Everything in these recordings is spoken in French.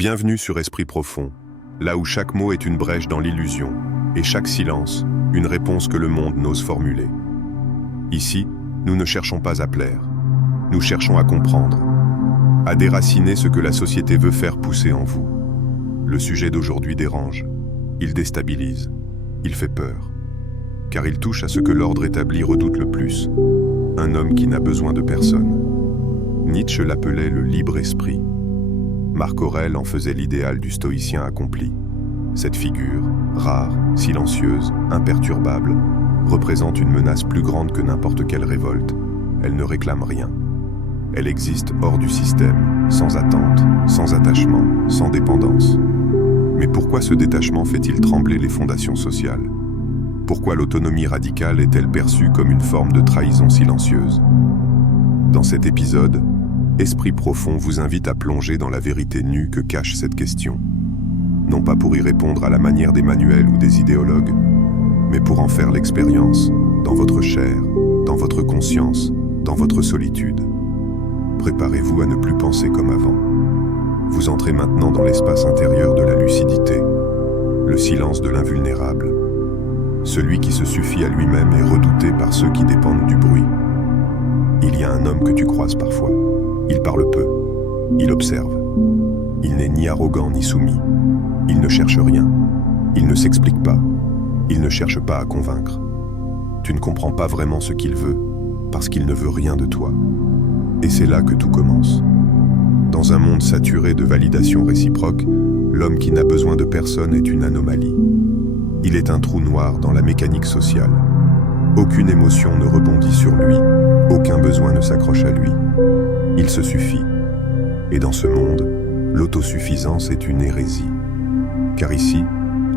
Bienvenue sur Esprit Profond, là où chaque mot est une brèche dans l'illusion, et chaque silence, une réponse que le monde n'ose formuler. Ici, nous ne cherchons pas à plaire, nous cherchons à comprendre, à déraciner ce que la société veut faire pousser en vous. Le sujet d'aujourd'hui dérange, il déstabilise, il fait peur, car il touche à ce que l'ordre établi redoute le plus, un homme qui n'a besoin de personne. Nietzsche l'appelait le libre esprit. Marc Aurèle en faisait l'idéal du stoïcien accompli. Cette figure, rare, silencieuse, imperturbable, représente une menace plus grande que n'importe quelle révolte. Elle ne réclame rien. Elle existe hors du système, sans attente, sans attachement, sans dépendance. Mais pourquoi ce détachement fait-il trembler les fondations sociales? Pourquoi l'autonomie radicale est-elle perçue comme une forme de trahison silencieuse? Dans cet épisode, Esprit Profond vous invite à plonger dans la vérité nue que cache cette question. Non pas pour y répondre à la manière des manuels ou des idéologues, mais pour en faire l'expérience, dans votre chair, dans votre conscience, dans votre solitude. Préparez-vous à ne plus penser comme avant. Vous entrez maintenant dans l'espace intérieur de la lucidité, le silence de l'invulnérable. Celui qui se suffit à lui-même est redouté par ceux qui dépendent du bruit. Il y a un homme que tu croises parfois. Il parle peu. Il observe. Il n'est ni arrogant ni soumis. Il ne cherche rien. Il ne s'explique pas. Il ne cherche pas à convaincre. Tu ne comprends pas vraiment ce qu'il veut, parce qu'il ne veut rien de toi. Et c'est là que tout commence. Dans un monde saturé de validation réciproque, l'homme qui n'a besoin de personne est une anomalie. Il est un trou noir dans la mécanique sociale. Aucune émotion ne rebondit sur lui, aucun besoin ne s'accroche à lui. Il se suffit. Et dans ce monde, l'autosuffisance est une hérésie. Car ici,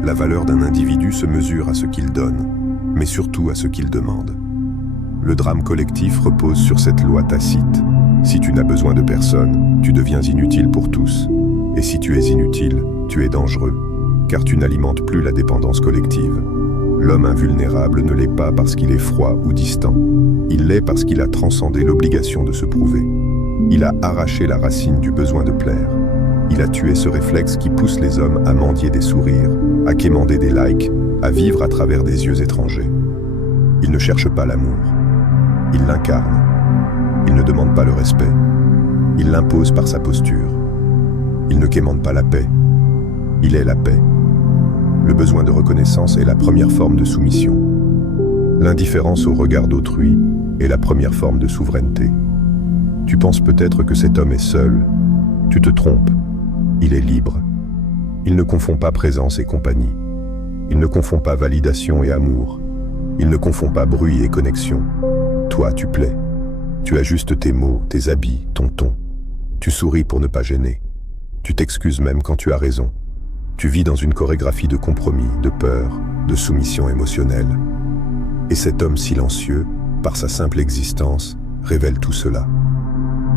la valeur d'un individu se mesure à ce qu'il donne, mais surtout à ce qu'il demande. Le drame collectif repose sur cette loi tacite. Si tu n'as besoin de personne, tu deviens inutile pour tous. Et si tu es inutile, tu es dangereux, car tu n'alimentes plus la dépendance collective. L'homme invulnérable ne l'est pas parce qu'il est froid ou distant. Il l'est parce qu'il a transcendé l'obligation de se prouver. Il a arraché la racine du besoin de plaire. Il a tué ce réflexe qui pousse les hommes à mendier des sourires, à quémander des likes, à vivre à travers des yeux étrangers. Il ne cherche pas l'amour. Il l'incarne. Il ne demande pas le respect. Il l'impose par sa posture. Il ne quémande pas la paix. Il est la paix. Le besoin de reconnaissance est la première forme de soumission. L'indifférence au regard d'autrui est la première forme de souveraineté. Tu penses peut-être que cet homme est seul. Tu te trompes. Il est libre. Il ne confond pas présence et compagnie. Il ne confond pas validation et amour. Il ne confond pas bruit et connexion. Toi, tu plais. Tu ajustes tes mots, tes habits, ton ton. Tu souris pour ne pas gêner. Tu t'excuses même quand tu as raison. Tu vis dans une chorégraphie de compromis, de peur, de soumission émotionnelle. Et cet homme silencieux, par sa simple existence, révèle tout cela.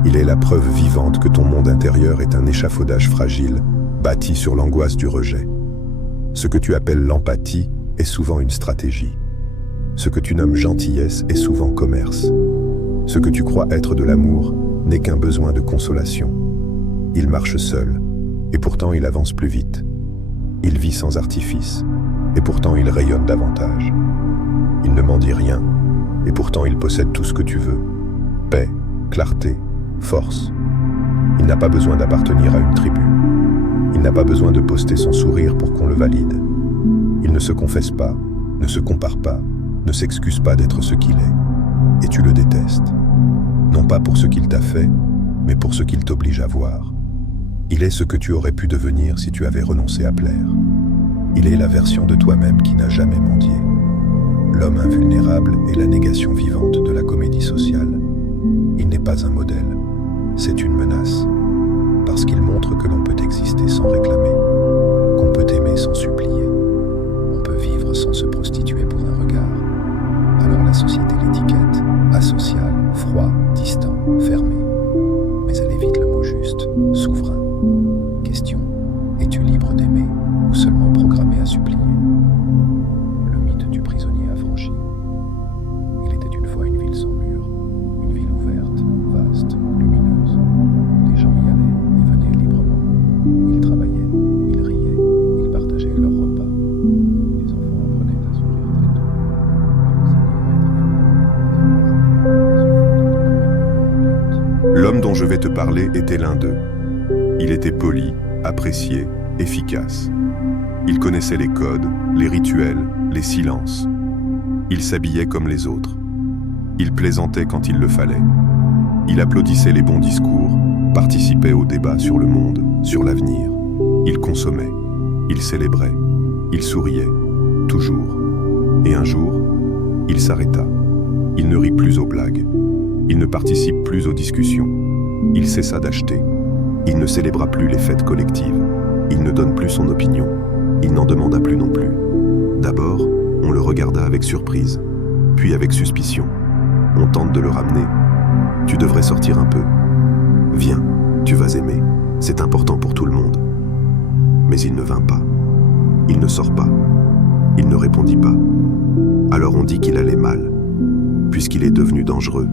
Il est la preuve vivante que ton monde intérieur est un échafaudage fragile, bâti sur l'angoisse du rejet. Ce que tu appelles l'empathie est souvent une stratégie. Ce que tu nommes gentillesse est souvent commerce. Ce que tu crois être de l'amour n'est qu'un besoin de consolation. Il marche seul, et pourtant il avance plus vite. Il vit sans artifice, et pourtant il rayonne davantage. Il ne mendie rien, et pourtant il possède tout ce que tu veux. Paix, clarté, force. Il n'a pas besoin d'appartenir à une tribu. Il n'a pas besoin de poster son sourire pour qu'on le valide. Il ne se confesse pas, ne se compare pas, ne s'excuse pas d'être ce qu'il est. Et tu le détestes. Non pas pour ce qu'il t'a fait, mais pour ce qu'il t'oblige à voir. Il est ce que tu aurais pu devenir si tu avais renoncé à plaire. Il est la version de toi-même qui n'a jamais mendié. L'homme invulnérable est la négation vivante de la comédie sociale. Il n'est pas un modèle, c'est une menace. Parce qu'il montre que l'on peut exister sans réclamer, qu'on peut aimer sans supplier, on peut vivre sans se prostituer pour un regard. Alors la société l'étiquette, asocial, froid, distant, fermé. Mais elle évite le mot juste, souverain. Question, es-tu libre d'aimer ou seulement programmé à supplier? Le mythe du prisonnier affranchi. Il était une fois une ville sans mur, une ville ouverte, vaste, lumineuse. Les gens y allaient et venaient librement. Ils travaillaient vais te parler était l'un d'eux. Il était poli, apprécié, efficace. Il connaissait les codes, les rituels, les silences. Il s'habillait comme les autres. Il plaisantait quand il le fallait. Il applaudissait les bons discours, participait au débat sur le monde, sur l'avenir. Il consommait, il célébrait, il souriait, toujours. Et un jour, il s'arrêta. Il ne rit plus aux blagues. Il ne participe plus aux discussions. Il cessa d'acheter. Il ne célébra plus les fêtes collectives. Il ne donne plus son opinion. Il n'en demanda plus non plus. D'abord, on le regarda avec surprise, puis avec suspicion. On tente de le ramener. Tu devrais sortir un peu. Viens, tu vas aimer. C'est important pour tout le monde. Mais il ne vint pas. Il ne sort pas. Il ne répondit pas. Alors on dit qu'il allait mal, puisqu'il est devenu dangereux.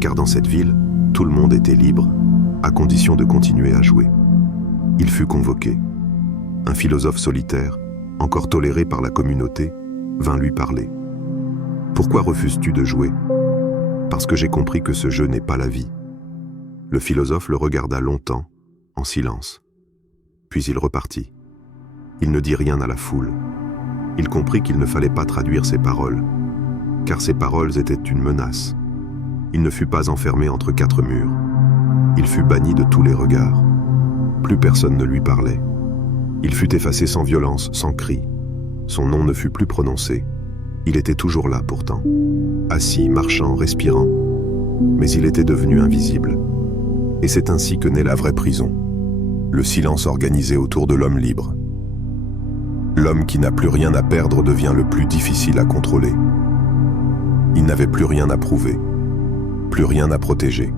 Car dans cette ville, tout le monde était libre, à condition de continuer à jouer. Il fut convoqué. Un philosophe solitaire, encore toléré par la communauté, vint lui parler. « Pourquoi refuses-tu de jouer ? Parce que j'ai compris que ce jeu n'est pas la vie. » Le philosophe le regarda longtemps, en silence. Puis il repartit. Il ne dit rien à la foule. Il comprit qu'il ne fallait pas traduire ses paroles, car ses paroles étaient une menace. Il ne fut pas enfermé entre quatre murs. Il fut banni de tous les regards. Plus personne ne lui parlait. Il fut effacé sans violence, sans cri. Son nom ne fut plus prononcé. Il était toujours là pourtant, assis, marchant, respirant. Mais il était devenu invisible. Et c'est ainsi que naît la vraie prison. Le silence organisé autour de l'homme libre. L'homme qui n'a plus rien à perdre devient le plus difficile à contrôler. Il n'avait plus rien à prouver, plus rien à protéger.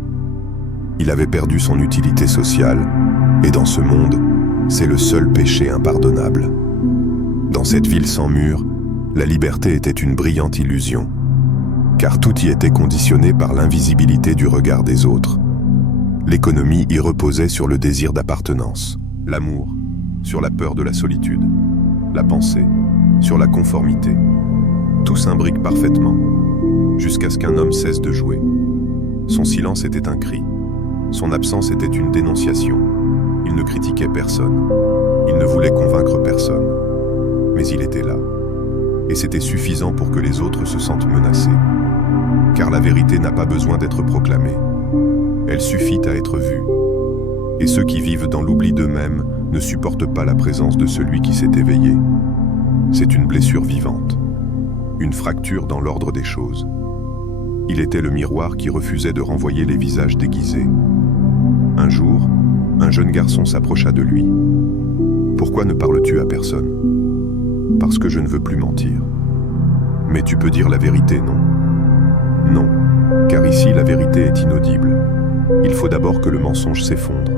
Il avait perdu son utilité sociale, et dans ce monde, c'est le seul péché impardonnable. Dans cette ville sans murs, la liberté était une brillante illusion, car tout y était conditionné par l'invisibilité du regard des autres. L'économie y reposait sur le désir d'appartenance, l'amour, sur la peur de la solitude, la pensée, sur la conformité. Tout s'imbrique parfaitement, jusqu'à ce qu'un homme cesse de jouer. Son silence était un cri, son absence était une dénonciation. Il ne critiquait personne, il ne voulait convaincre personne, mais il était là. Et c'était suffisant pour que les autres se sentent menacés. Car la vérité n'a pas besoin d'être proclamée, elle suffit à être vue. Et ceux qui vivent dans l'oubli d'eux-mêmes ne supportent pas la présence de celui qui s'est éveillé. C'est une blessure vivante, une fracture dans l'ordre des choses. Il était le miroir qui refusait de renvoyer les visages déguisés. Un jour, un jeune garçon s'approcha de lui. « Pourquoi ne parles-tu à personne ? » ?»« Parce que je ne veux plus mentir. »« Mais tu peux dire la vérité, non ? » ?»« Non, car ici la vérité est inaudible. Il faut d'abord que le mensonge s'effondre. »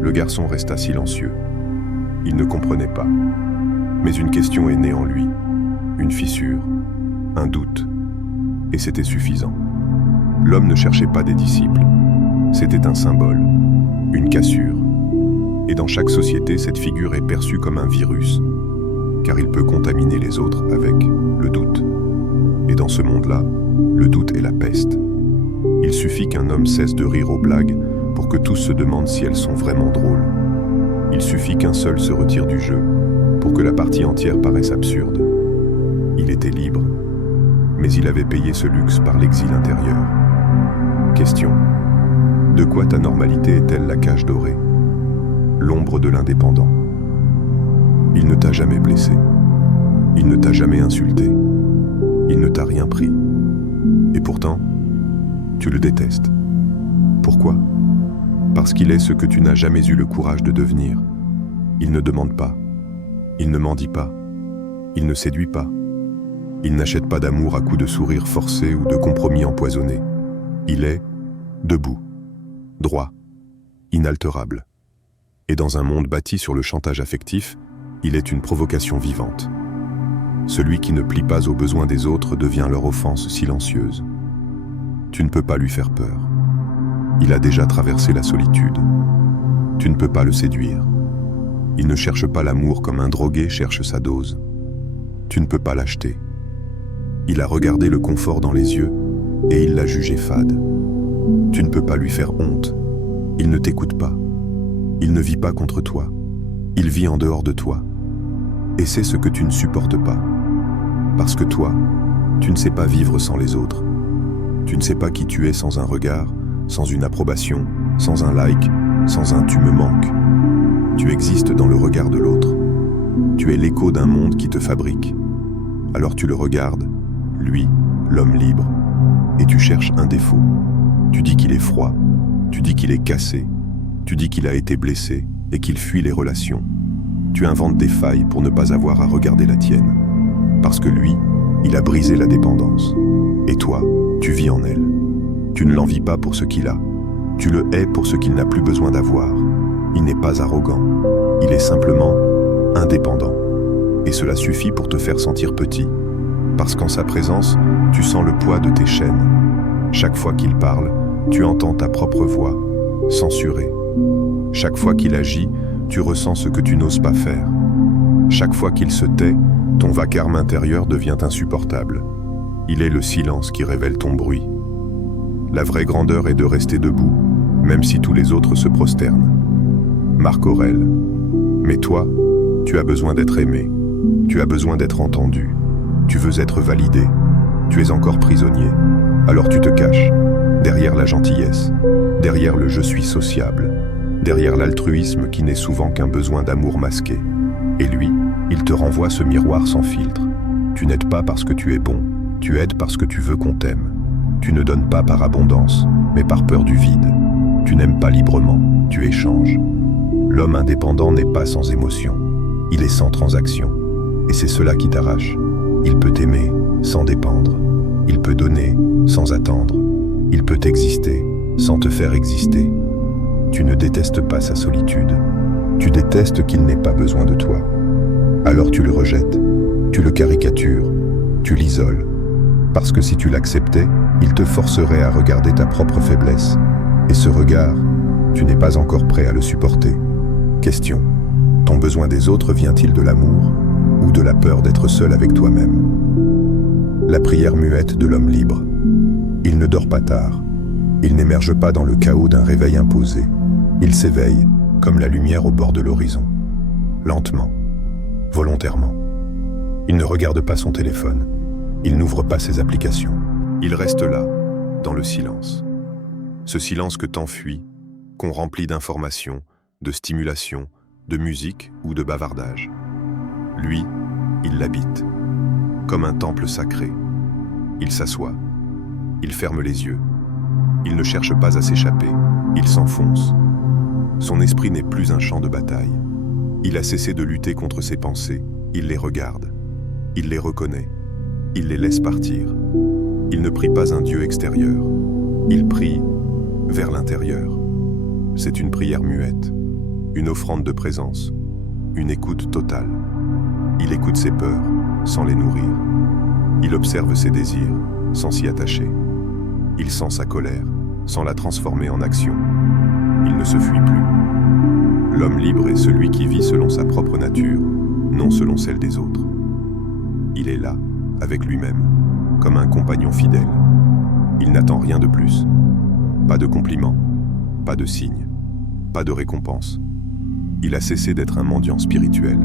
Le garçon resta silencieux. Il ne comprenait pas. Mais une question est née en lui, une fissure, un doute. Et c'était suffisant. L'homme ne cherchait pas des disciples. C'était un symbole, une cassure. Et dans chaque société, cette figure est perçue comme un virus, car il peut contaminer les autres avec le doute. Et dans ce monde-là, le doute est la peste. Il suffit qu'un homme cesse de rire aux blagues pour que tous se demandent si elles sont vraiment drôles. Il suffit qu'un seul se retire du jeu pour que la partie entière paraisse absurde. Il était libre, mais il avait payé ce luxe par l'exil intérieur. Question. De quoi ta normalité est-elle la cage dorée ? L'ombre de l'indépendant. Il ne t'a jamais blessé. Il ne t'a jamais insulté. Il ne t'a rien pris. Et pourtant, tu le détestes. Pourquoi ? Parce qu'il est ce que tu n'as jamais eu le courage de devenir. Il ne demande pas. Il ne mendie pas. Il ne séduit pas. Il n'achète pas d'amour à coups de sourires forcés ou de compromis empoisonnés. Il est debout, droit, inaltérable. Et dans un monde bâti sur le chantage affectif, il est une provocation vivante. Celui qui ne plie pas aux besoins des autres devient leur offense silencieuse. Tu ne peux pas lui faire peur. Il a déjà traversé la solitude. Tu ne peux pas le séduire. Il ne cherche pas l'amour comme un drogué cherche sa dose. Tu ne peux pas l'acheter. Il a regardé le confort dans les yeux et il l'a jugé fade. Tu ne peux pas lui faire honte. Il ne t'écoute pas. Il ne vit pas contre toi. Il vit en dehors de toi. Et c'est ce que tu ne supportes pas. Parce que toi, tu ne sais pas vivre sans les autres. Tu ne sais pas qui tu es sans un regard, sans une approbation, sans un like, sans un « tu me manques ». Tu existes dans le regard de l'autre. Tu es l'écho d'un monde qui te fabrique. Alors tu le regardes, lui, l'homme libre, et tu cherches un défaut. Tu dis qu'il est froid, tu dis qu'il est cassé, tu dis qu'il a été blessé et qu'il fuit les relations. Tu inventes des failles pour ne pas avoir à regarder la tienne. Parce que lui, il a brisé la dépendance. Et toi, tu vis en elle. Tu ne l'envies pas pour ce qu'il a. Tu le hais pour ce qu'il n'a plus besoin d'avoir. Il n'est pas arrogant. Il est simplement indépendant. Et cela suffit pour te faire sentir petit. Parce qu'en sa présence, tu sens le poids de tes chaînes. Chaque fois qu'il parle, tu entends ta propre voix, censurée. Chaque fois qu'il agit, tu ressens ce que tu n'oses pas faire. Chaque fois qu'il se tait, ton vacarme intérieur devient insupportable. Il est le silence qui révèle ton bruit. La vraie grandeur est de rester debout, même si tous les autres se prosternent. Marc Aurèle. Mais toi, tu as besoin d'être aimé. Tu as besoin d'être entendu. Tu veux être validé. Tu es encore prisonnier. Alors tu te caches, derrière la gentillesse, derrière le « je suis sociable », derrière l'altruisme qui n'est souvent qu'un besoin d'amour masqué. Et lui, il te renvoie ce miroir sans filtre. Tu n'aides pas parce que tu es bon, tu aides parce que tu veux qu'on t'aime. Tu ne donnes pas par abondance, mais par peur du vide. Tu n'aimes pas librement, tu échanges. L'homme indépendant n'est pas sans émotion, il est sans transaction. Et c'est cela qui t'arrache. Il peut t'aimer sans dépendre. Il peut donner sans attendre. Il peut exister sans te faire exister. Tu ne détestes pas sa solitude. Tu détestes qu'il n'ait pas besoin de toi. Alors tu le rejettes, tu le caricatures, tu l'isoles. Parce que si tu l'acceptais, il te forcerait à regarder ta propre faiblesse. Et ce regard, tu n'es pas encore prêt à le supporter. Question. Ton besoin des autres vient-il de l'amour ou de la peur d'être seul avec toi-même? La prière muette de l'homme libre. Il ne dort pas tard. Il n'émerge pas dans le chaos d'un réveil imposé. Il s'éveille, comme la lumière au bord de l'horizon. Lentement, volontairement. Il ne regarde pas son téléphone. Il n'ouvre pas ses applications. Il reste là, dans le silence. Ce silence que t'enfuis, qu'on remplit d'informations, de stimulation, de musique ou de bavardage. Lui, il l'habite, comme un temple sacré. Il s'assoit, il ferme les yeux. Il ne cherche pas à s'échapper, il s'enfonce. Son esprit n'est plus un champ de bataille. Il a cessé de lutter contre ses pensées, il les regarde. Il les reconnaît, il les laisse partir. Il ne prie pas un Dieu extérieur, il prie vers l'intérieur. C'est une prière muette, une offrande de présence, une écoute totale. Il écoute ses peurs sans les nourrir. Il observe ses désirs sans s'y attacher. Il sent sa colère sans la transformer en action. Il ne se fuit plus. L'homme libre est celui qui vit selon sa propre nature, non selon celle des autres. Il est là, avec lui-même, comme un compagnon fidèle. Il n'attend rien de plus. Pas de compliments, pas de signes, pas de récompense. Il a cessé d'être un mendiant spirituel.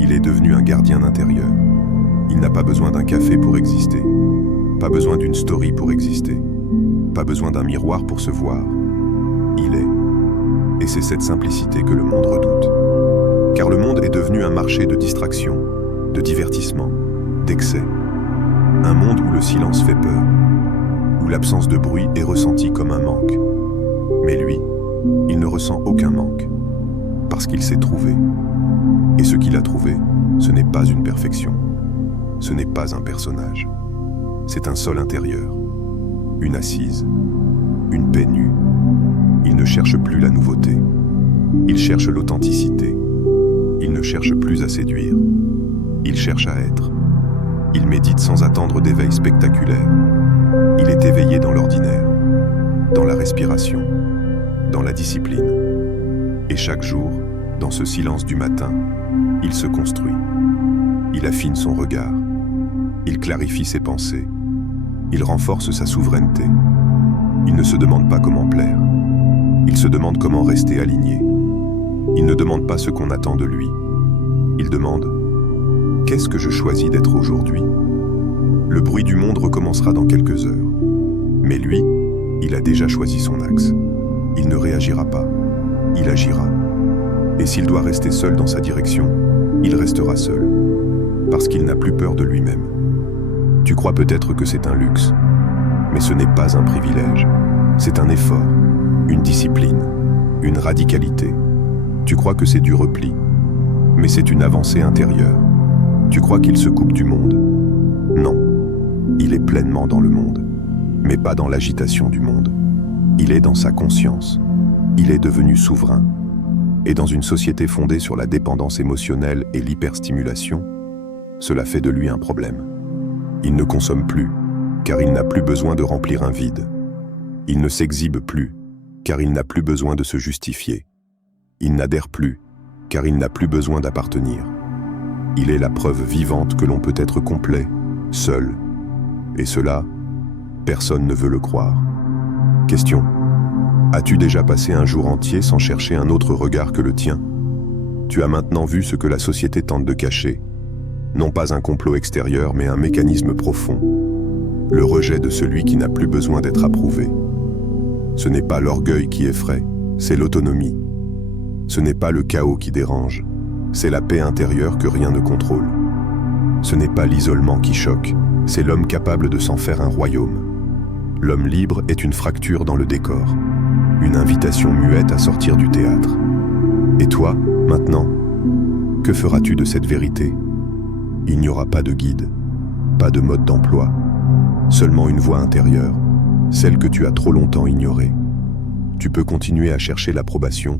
Il est devenu un gardien intérieur. Il n'a pas besoin d'un café pour exister, pas besoin d'une story pour exister, pas besoin d'un miroir pour se voir. Il est. Et c'est cette simplicité que le monde redoute. Car le monde est devenu un marché de distraction, de divertissement, d'excès. Un monde où le silence fait peur, où l'absence de bruit est ressentie comme un manque. Mais lui, il ne ressent aucun manque, parce qu'il s'est trouvé. Et ce qu'il a trouvé, ce n'est pas une perfection. Ce n'est pas un personnage. C'est un sol intérieur, une assise, une paix nue. Il ne cherche plus la nouveauté. Il cherche l'authenticité. Il ne cherche plus à séduire. Il cherche à être. Il médite sans attendre d'éveil spectaculaire. Il est éveillé dans l'ordinaire, dans la respiration, dans la discipline. Et chaque jour, dans ce silence du matin, il se construit. Il affine son regard. Il clarifie ses pensées. Il renforce sa souveraineté. Il ne se demande pas comment plaire. Il se demande comment rester aligné. Il ne demande pas ce qu'on attend de lui. Il demande « Qu'est-ce que je choisis d'être aujourd'hui ?» Le bruit du monde recommencera dans quelques heures. Mais lui, il a déjà choisi son axe. Il ne réagira pas. Il agira. Et s'il doit rester seul dans sa direction, il restera seul. Parce qu'il n'a plus peur de lui-même. Tu crois peut-être que c'est un luxe, mais ce n'est pas un privilège. C'est un effort, une discipline, une radicalité. Tu crois que c'est du repli, mais c'est une avancée intérieure. Tu crois qu'il se coupe du monde. Non, il est pleinement dans le monde, mais pas dans l'agitation du monde. Il est dans sa conscience. Il est devenu souverain. Et dans une société fondée sur la dépendance émotionnelle et l'hyperstimulation, cela fait de lui un problème. Il ne consomme plus, car il n'a plus besoin de remplir un vide. Il ne s'exhibe plus, car il n'a plus besoin de se justifier. Il n'adhère plus, car il n'a plus besoin d'appartenir. Il est la preuve vivante que l'on peut être complet, seul. Et cela, personne ne veut le croire. Question. As-tu déjà passé un jour entier sans chercher un autre regard que le tien? Tu as maintenant vu ce que la société tente de cacher. Non pas un complot extérieur, mais un mécanisme profond. Le rejet de celui qui n'a plus besoin d'être approuvé. Ce n'est pas l'orgueil qui effraie, c'est l'autonomie. Ce n'est pas le chaos qui dérange, c'est la paix intérieure que rien ne contrôle. Ce n'est pas l'isolement qui choque, c'est l'homme capable de s'en faire un royaume. L'homme libre est une fracture dans le décor, une invitation muette à sortir du théâtre. Et toi, maintenant, que feras-tu de cette vérité? Il n'y aura pas de guide, pas de mode d'emploi, seulement une voix intérieure, celle que tu as trop longtemps ignorée. Tu peux continuer à chercher l'approbation,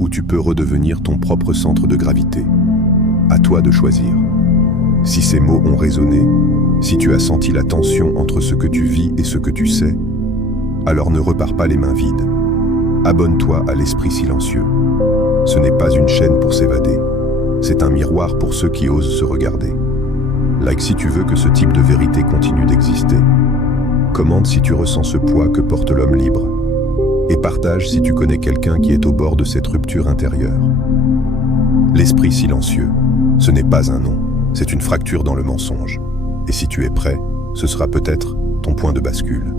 ou tu peux redevenir ton propre centre de gravité. À toi de choisir. Si ces mots ont résonné, si tu as senti la tension entre ce que tu vis et ce que tu sais, alors ne repars pas les mains vides. Abonne-toi à l'esprit silencieux. Ce n'est pas une chaîne pour s'évader, c'est un miroir pour ceux qui osent se regarder. Like si tu veux que ce type de vérité continue d'exister. Commente si tu ressens ce poids que porte l'homme libre. Et partage si tu connais quelqu'un qui est au bord de cette rupture intérieure. L'esprit silencieux, ce n'est pas un nom, c'est une fracture dans le mensonge. Et si tu es prêt, ce sera peut-être ton point de bascule.